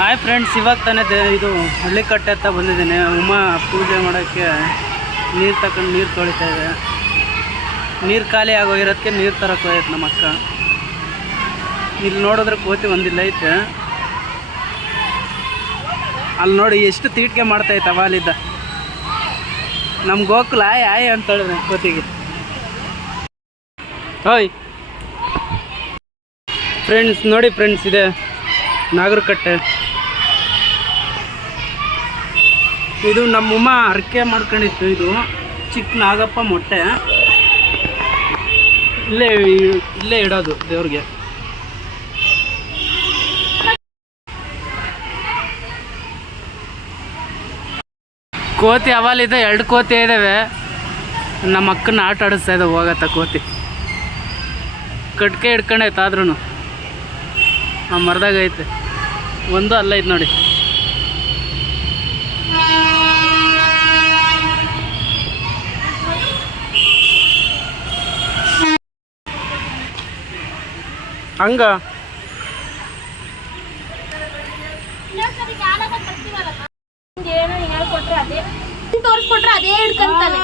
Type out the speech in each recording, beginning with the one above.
Hi friends ಇವಾಗ ತಾನೇ ಇದು ಹಳ್ಳಿಕಟ್ಟೆ ಹತ್ತ ಬಂದಿದ್ದೀನಿ. ಉಮಾ ಪೂಜೆ ಮಾಡೋಕ್ಕೆ ನೀರು ತಗೊಂಡು ನೀರು ತೊಳಿತಾ ಇದೆ. ನೀರು ಖಾಲಿ ಆಗೋಗಿರೋದಕ್ಕೆ ನೀರು ತರಕ್ಕೆ ಹೋಯ್ತು ನಮ್ಮ ಅಕ್ಕ. ಇಲ್ಲಿ ನೋಡಿದ್ರೆ ಕೋತಿ ಒಂದಿಲ್ಲ ಐತೆ. ಅಲ್ಲಿ ನೋಡಿ ಎಷ್ಟು ತೀಟಿಗೆ ಮಾಡ್ತಾ ಇತ್ತು ಅವಾಲಿದ್ದ ನಮ್ಮ ಗೋಕುಲ ಆಯ್ ಆಯ್ ಅಂತ ಹೇಳಿದ್ರೆ ಕೋತಿಗೆ. ಹೋಯ್ ಫ್ರೆಂಡ್ಸ್ ನೋಡಿ ಫ್ರೆಂಡ್ಸ್ ಇದೆ ನಾಗರಕಟ್ಟೆ. ಇದು ನಮ್ಮಮ್ಮ ಹರಕೆ ಮಾಡ್ಕೊಂಡಿತ್ತು. ಇದು ಚಿಕ್ಕ ನಾಗಪ್ಪ ಮೊಟ್ಟೆ. ಇಲ್ಲೇ ಇಲ್ಲೇ ಇಡೋದು ದೇವ್ರಿಗೆ. ಕೋತಿ ಅವಲಿದೆ ಎರಡು ಕೋತಿ ಇದ್ದಾವೆ ನಮ್ಮ ಅಕ್ಕನ ಆಟ ಆಡಿಸ್ತಾ ಇದ್ದಾವೆ ಹೋಗತ್ತ ಕೋತಿ. ಕಟ್ಕೆ ಹಿಡ್ಕೊಂಡೈತೆ ಆದ್ರೂ ಆ ಮರದಾಗೈತೆ ಒಂದು ಅಲ್ಲ ಐತೆ ನೋಡಿ. ಹಂಗ? ಏನೋ ಹೇಳ್ಕೊಟ್ರೆ ಅದೇ. ತೋರಿಸ್ಕೊಟ್ರೆ ಅದೇ ಹಿಡ್ಕಂತಾನೆ.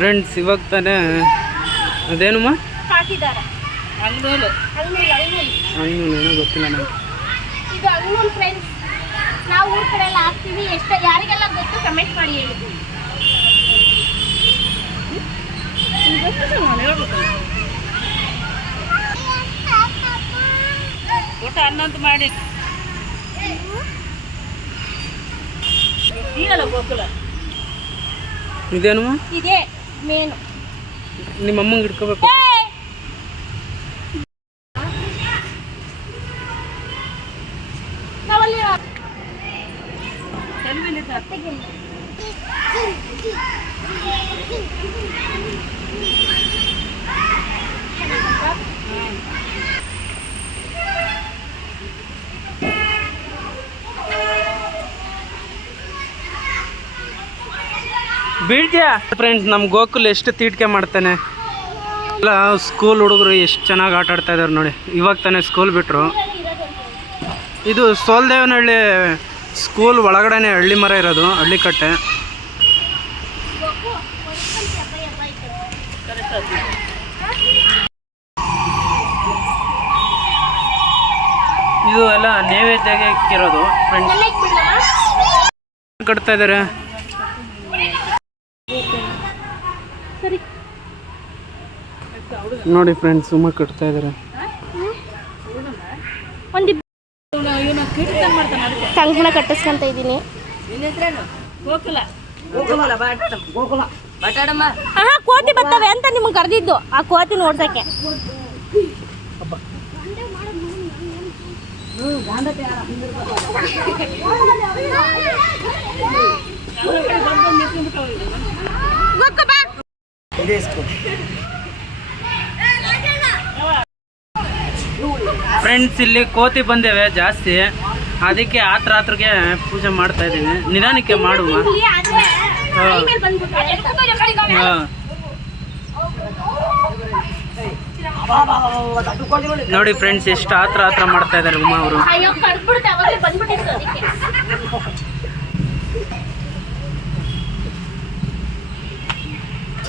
ಫ್ರೆಂಡ್ಸ್ ಇವಾಗ ತಾನೇ? ಅದೇನಮ್ಮ? ಅಂಗ್ನೂಲು ಗೊತ್ತಿಲ್ಲ ನನಗೆ ಇದು ಅಂಗ್ನೂಲ್ ಫ್ರೆಂಡ್ಸ್ ನಾವು ಊರ ಕಡೆ ಎಲ್ಲ ಹಾಕ್ತೀವಿ. ಎಷ್ಟು ಯಾರಿಗೆಲ್ಲ ಗೊತ್ತು ಕಮೆಂಟ್ ಮಾಡಿ ಹೇಳಿ. ಊಟ ಹನ್ನೊಂದು ಮಾಡಿ. ಇದೇನಮ್ಮ? ಇದೇ. ಮೇನು ನಿಮ್ಮ ಅಮ್ಮಂಗೆ ಇಟ್ಕೋಬೇಕು ನಾವಲ್ಲಿ ಬೀಳ್ತೀಯಾ? ಫ್ರೆಂಡ್ಸ್ ನಮ್ಮ ಗೋಕುಲ್ ಎಷ್ಟು ತೀಟಿಕೆ ಮಾಡ್ತಾನೆ. ಎಲ್ಲ ಸ್ಕೂಲ್ ಹುಡುಗರು ಎಷ್ಟು ಚೆನ್ನಾಗಿ ಆಟ ಆಡ್ತಾ ಇದಾರೆ ನೋಡಿ. ಇವಾಗ ತಾನೇ ಸ್ಕೂಲ್ ಬಿಟ್ಟರು ಇದು ಸೋಲ್ದೇವನಹಳ್ಳಿ ಸ್ಕೂಲ್ ಒಳಗಡೆನೆ ಹಳ್ಳಿ ಮರ ಇರೋದು ಹಳ್ಳಿ ಕಟ್ಟೆ. ಇದು ಎಲ್ಲ ನೈವೇದ್ಯಕ್ಕೆ ಇಕ್ಕಿರೋದು ಫ್ರೆಂಡ್ಸ್ ಕಟ್ತಾ ಇದ್ದಾರೆ ನೋಡಿ ಫ್ರೆಂಡ್ಸ್ ಸುಮ್ಮ ಕಟ್ತಾ ಇದ್ದಾರೆ ಒಂದು ಕಂಕಣ ಕಟ್ಟಿಸ್ಕೊಂತ ಇದ್ದೀನಿ. ಹಾ ಕೋತಿ ಬರ್ತವೆ ಅಂತ ನಿಮ್ಗೆ ಕರೆದಿದ್ದು. ಆ ಕೋತಿ ನೋಡ್ಸಕ್ಕೆ. ಬಾ. ಫ್ರೆಂಡ್ಸ್ ಇಲ್ಲಿ ಕೋತಿ ಬಂದೇವೆ ಜಾಸ್ತಿ. ಅದಕ್ಕೆ ಆತ್ರ ಆತ್ರಗೆ ಪೂಜೆ ಮಾಡ್ತಾ ಇದ್ದೀವಿ. ನಿಧಾನಕ್ಕೆ ಮಾಡುವ. ನೋಡಿ ಫ್ರೆಂಡ್ಸ್ ಎಷ್ಟು ಆತ್ರ ಆತ್ರ ಮಾಡ್ತಾ ಇದ್ದಾರೆ ಉಮಾ ಅವರು ಬಂದ್ಬಿಟ್ಟಿತ್ತು ಅದಕ್ಕೆ ಹಿಂಗೇನ ಮಾಡೋದು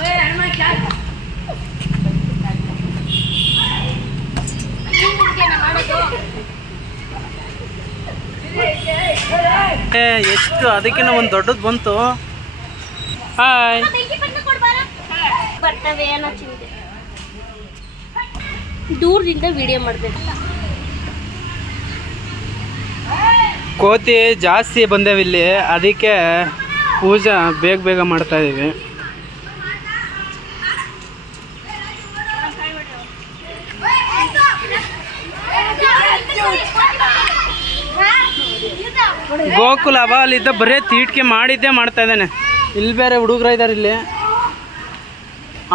ಏ, ಎಷ್ಟು ಅದಕ್ಕಿಂತ ಒಂದು ದೊಡ್ಡದು ಬಂತು. ಹಾಯ್ ಬರ್ತವೆ ಅನ್ನೋ ಚಿಂತೆ. ದೂರದಿಂದ ವಿಡಿಯೋ ಮಾಡ್ಬೇಕು. ಕೋತಿ ಜಾಸ್ತಿ ಬಂದೇವಿಲ್ಲಿ ಅದಕ್ಕೆ ಪೂಜಾ ಬೇಗ ಬೇಗ ಮಾಡ್ತಾ ಇದೀವಿ. ಗೋಕುಲ್ ಅಲ್ಲಿದ್ದ ಬರೀ ತೀಟ್ಕೆ ಮಾಡಿದ್ದೇ ಮಾಡ್ತಾ ಇದ್ದಾನೆ. ಇಲ್ಲಿ ಬೇರೆ ಹುಡುಗರ ಇದ್ದಾರೆ ಇಲ್ಲಿ.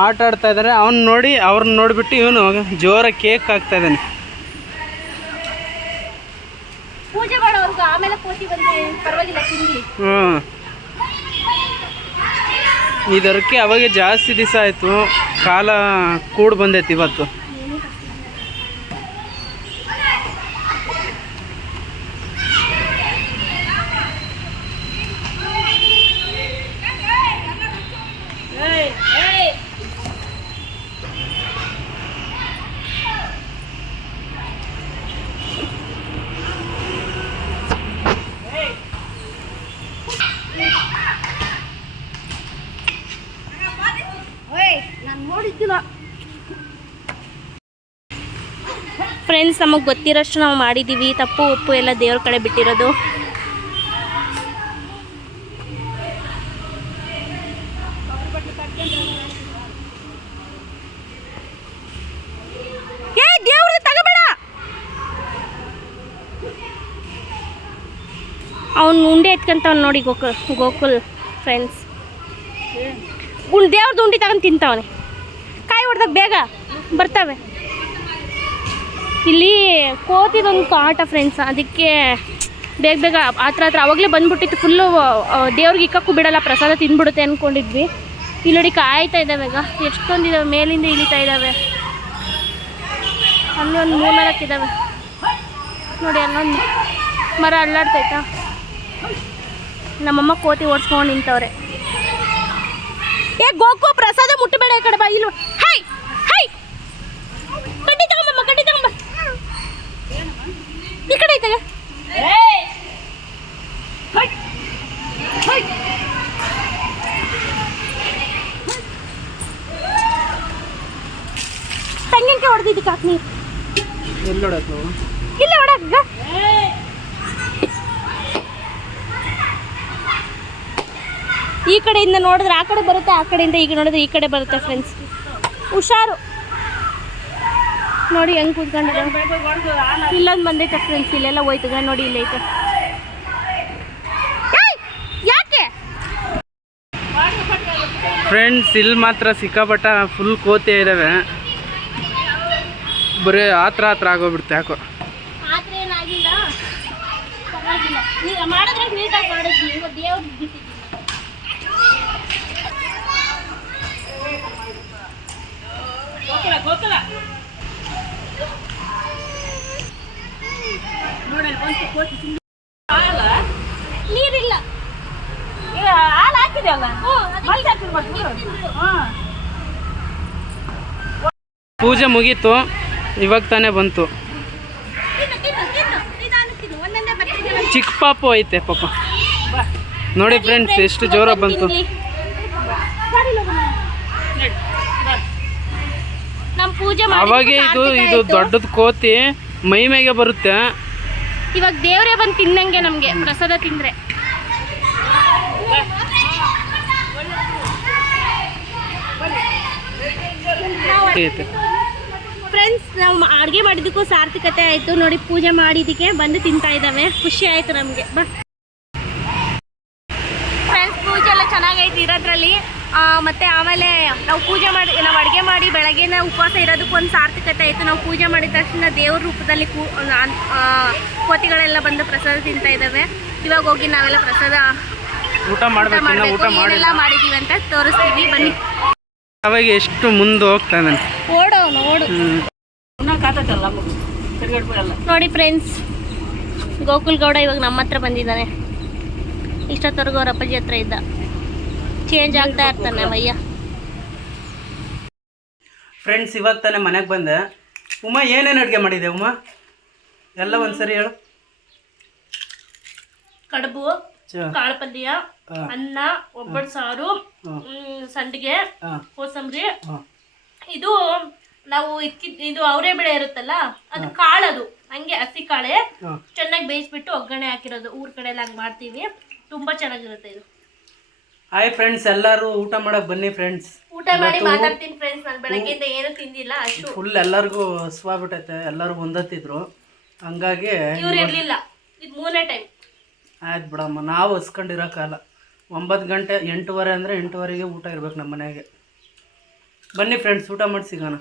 ಆಟ ಆಡ್ತಾ ಇದ್ದಾರೆ ಅವ್ನು ನೋಡಿ ಅವ್ರನ್ನ ನೋಡಿಬಿಟ್ಟು ಇವನು ಜೋರಾಗಿ ಕೇಕ್ ಹಾಕ್ತಾ ಇದ್ದಾನೆ. ಹ್ಞೂ ಇದರಕ್ಕೆ ಅವಾಗ ಜಾಸ್ತಿ ದಿವಸ ಆಯಿತು. ಕಾಲ ಕೂಡ್ ಬಂದೈತಿ ಇವತ್ತು. ಫ್ರೆಂಡ್ಸ್ ನಮಗೆ ಗೊತ್ತಿರೋಷ್ಟು ನಾವು ಮಾಡಿದ್ದೀವಿ ತಪ್ಪು, ಉಪ್ಪು ಎಲ್ಲ ದೇವ್ರ ಕಡೆ ಬಿಟ್ಟಿರೋದು. ಅವ್ನು ಉಂಡೆ ಎತ್ಕೊಂತವ್ನು ನೋಡಿ ಗೋಕುಲ್ ಗೋಕುಲ್ ಫ್ರೆಂಡ್ಸ್ ದೇವ್ರದ್ದು ಉಂಡಿ ತಗೊಂಡು ತಿಂತವನೆ. ಕಾಯಿ ಹೊಡ್ದಾಗ ಬೇಗ ಬರ್ತವೆ. ಇಲ್ಲಿ ಕೋತಿದೊಂದು ಕಾಟ ಫ್ರೆಂಡ್ಸ್ ಅದಕ್ಕೆ ಬೇಗ ಬೇಗ ಹತ್ರ ಹತ್ರ ಅವಾಗಲೇ ಬಂದ್ಬಿಟ್ಟಿತ್ತು. ಫುಲ್ಲು ದೇವ್ರಿಗೆ ಇಕ್ಕಕ್ಕೂ ಬಿಡಲ್ಲ, ಪ್ರಸಾದ ತಿಂದ್ಬಿಡುತ್ತೆ ಅಂದ್ಕೊಂಡಿದ್ವಿ ಇಲ್ಲಿ ನೋಡಿ ಕಾಯ್ತಾ ಇದ್ದಾವೆ ಈಗ. ಎಷ್ಟೊಂದಿದ್ದಾವೆ ಮೇಲಿಂದ ಇಳಿತಾ ಇದ್ದಾವೆ. ಅಲ್ಲೊಂದು ಮೂರ್ನಾಲ್ಕು ಇದ್ದಾವೆ. ನೋಡಿ, ಅಲ್ಲೊಂದು ಮರ ಅಲ್ಲಾಡ್ತೈತಾ ನಮ್ಮಮ್ಮ ಕೋತಿ ಓಡಿಸ್ಕೊಂಡು ನಿಂತವ್ರೆ. ಏ ಗೋಕೋ ಪ್ರಸಾದ ಮುಟ್ಟಬೇಡ ಕಡೆ ಬಾ, ಇಲ್ಲಿ ಹೈ ಹೈ. ಕಟ್ಟಿ ತಗೊಂಬಮ್ಮ ಕಟ್ಟಿ ತಗೊಂಬ. ಈ ಕಡೆ ಐತೆ ತೆಂಗಿನಕಾಯಿ ಹೊಡೆದಿದ್ದಕ್ಕೆ ಕಾಕ್ ನೀರು ಎಲ್ಲಿ ನೋಡತ್ತು ಇಲ್ಲ ಹೊಡಕ್ಕ ಈ ಕಡೆಯಿಂದ ನೋಡಿದ್ರೆ ಆ ಕಡೆ ಬರುತ್ತೆ ಆ ಕಡೆಯಿಂದ ಈಗ ನೋಡಿದ್ರೆ ಈ ಕಡೆ ಬರುತ್ತೆ ಫ್ರೆಂಡ್ಸ್ ಹುಷಾರು. ನೋಡಿ ಹೆಂಗ್ ಕೂತ್ಕೊಂಡಿದೆ ಇಲ್ಲೊಂದು ಬಂದೈತೆ ಫ್ರೆಂಡ್ಸ್ ಇಲ್ಲೆಲ್ಲ ಹೋಯ್ತು. ನೋಡಿ ಇಲ್ಲೈತೆ ಐತೆ. ಯಾಕೆ? ಫ್ರೆಂಡ್ಸ್ ಇಲ್ಲಿ ಮಾತ್ರ ಸಿಕ್ಕಾಪಟ್ಟ ಫುಲ್ ಕೋತಿ ಇದ್ದಾವೆ ಬರೀ ಆತ್ರ ಆತ್ರ ಆಗೋಗ್ಬಿಡ್ತು ಯಾಕೋ. ನೀರಿಲ್ಲ. ಹಾಲು ಹಾಕಿದೆಯಲ್ಲ? ಪೂಜೆ ಮುಗೀತು ಇವಾಗ ತಾನೇ ಬಂತು. ಚಿಕ್ಕ ಪಾಪು ಐತೆ ಪಾಪ. ನೋಡಿ ಫ್ರೆಂಡ್ಸ್ ಎಷ್ಟು ಜೋರ ಬಂತು. ನಮ್ಮ ಪೂಜೆ ಮಾಡಿ ಅವಾಗೆ ಇದು ಇದು ದೊಡ್ಡದು ಕೋತಿ ಮೈ ಮೇಗೆ ಬರುತ್ತೆ. ಇವಾಗ ದೇವರೇ ಬಂದು ತಿನ್ನಂಗೆ ನಮಗೆ ಪ್ರಸಾದ ತಿಂದ್ರೆ. ಫ್ರೆಂಡ್ಸ್ ನಾವು ಅಡುಗೆ ಮಾಡಿದ್ದಕ್ಕೂ ಸಾರ್ಥಕತೆ ಆಯಿತು. ನೋಡಿ ಪೂಜೆ ಮಾಡಿದ್ದಕ್ಕೆ ಬಂದು ತಿಂತಾ ಇದ್ದಾವೆ. ಖುಷಿ ಆಯಿತು ನಮಗೆ. ಬಾ. ಫ್ರೆಂಡ್ಸ್ ಪೂಜೆ ಎಲ್ಲ ಚೆನ್ನಾಗೈತೆ ಇರೋದ್ರಲ್ಲಿ. ಮತ್ತೆ ಆಮೇಲೆ ನಾವು ಪೂಜೆ ಮಾಡಿ ನಾವು ಅಡುಗೆ ಮಾಡಿ ಬೆಳಗ್ಗೆನ ಉಪವಾಸ ಇರೋದಕ್ಕೂ ಒಂದು ಸಾರ್ಥಕತೆ ಆಯಿತು. ನಾವು ಪೂಜೆ ಮಾಡಿದ ತಕ್ಷಣ ದೇವ್ರ ರೂಪದಲ್ಲಿ ಕೂ ಆ, ಕೋತಿಗಳೆಲ್ಲ ಬಂದು ಪ್ರಸಾದ ತಿಂತಾ ಇದ್ದಾವೆ. ಇವಾಗ ಹೋಗಿ ನಾವೆಲ್ಲ ಪ್ರಸಾದ ಊಟ ಮಾಡಬೇಕು ಏನೆಲ್ಲ ಮಾಡಿದ್ದೀವಿ ಅಂತ ತೋರಿಸ್ತೀವಿ ಬನ್ನಿ. ಅವಾಗ ಎಷ್ಟು ಮುಂದೆ ಹೋಗ್ತಾನೆ ಓಡು. ನೋಡಿ ಫ್ರೆಂಡ್ಸ್ ಗೋಕುಲ್ ಗೌಡ ಇವಾಗ ನಮ್ಮ ಹತ್ರ ಬಂದಿದ್ದಾನೆ. ಇಷ್ಟೊತ್ತವರೆಗೂ ಅವ್ರ ಅಪ್ಪಾಜಿ ಹತ್ರ ಇದ್ದ. ಚೇಂಜ್ ಆಗ್ತಾ ಇರ್ತಾನೆ ಮಯ್ಯ. ಫ್ರೆಂಡ್ಸ್ ಇವಾಗ ತಾನೇ ಮನೆಗೆ ಬಂದೆ. ಉಮಾ ಏನೇನು ಅಡುಗೆ ಮಾಡಿದೆ ಉಮಾ? ಎಲ್ಲ ಒಂದ್ಸರಿ ಹೇಳು. ಕಡುಬು ಕಾಳು ಪಲ್ಯ ಅನ್ನ ಒಬ್ಬಟ್ಟು ಸಾರು ಸಂಡಿಗೆ ಕೋಸಂಬರಿ. ಇದು ನಾವು ಇಕ್ಕಿದ್ ಇದು ಅವರೇ ಬೆಳೆ ಇರುತ್ತಲ್ಲ ಅದು ಕಾಳದು. ಹಂಗೆ ಹಸಿ ಕಾಳೆ. ಚೆನ್ನಾಗಿ ಬೇಯಿಸ್ಬಿಟ್ಟು ಒಗ್ಗರಣೆ ಹಾಕಿರೋದು. ಊರ್ ಕಡೆ ಎಲ್ಲ ಹಂಗೆ ಮಾಡ್ತೀವಿ. ತುಂಬಾ ಚೆನ್ನಾಗಿರುತ್ತೆ ಇದು. ಹಾಯ್ ಫ್ರೆಂಡ್ಸ್ ಎಲ್ಲರೂ ಊಟ ಮಾಡಕ್ ಬನ್ನಿ ಫ್ರೆಂಡ್ಸ್ ಊಟ ಮಾಡಿ ಮಾತಾಡ್ತೀನಿ ಫ್ರೆಂಡ್ಸ್ ನಾನು ಬೆಳಗ್ಗೆಯಿಂದ ಏನು ತಿಂದಿಲ್ಲ ಅಷ್ಟು ಫುಲ್ ಎಲ್ಲರಿಗೂ ಹಸ್ವಾಗ್ಬಿಟ್ಟೈತೆ ಎಲ್ಲರೂ ಹೊಂದತ್ತಿದ್ರು ಹಂಗಾಗಿ ಇವ್ರು ಇರ್ಲಿಲ್ಲ. ಇದು ಮೂರನೇ ಟೈಮ್ ಆಯ್ತು ಬಿಡಮ್ಮ ನಾವು ಹಸ್ಕೊಂಡಿರೋ ಕಾಲ. ಒಂಬತ್ತು ಗಂಟೆ ಎಂಟೂವರೆ ಅಂದರೆ ಎಂಟೂವರೆಗೆ ಊಟ ಇರ್ಬೇಕು ನಮ್ಮ ಮನೆಗೆ. ಬನ್ನಿ ಫ್ರೆಂಡ್ಸ್ ಊಟ ಮಾಡಿ ಸಿಗೋಣ.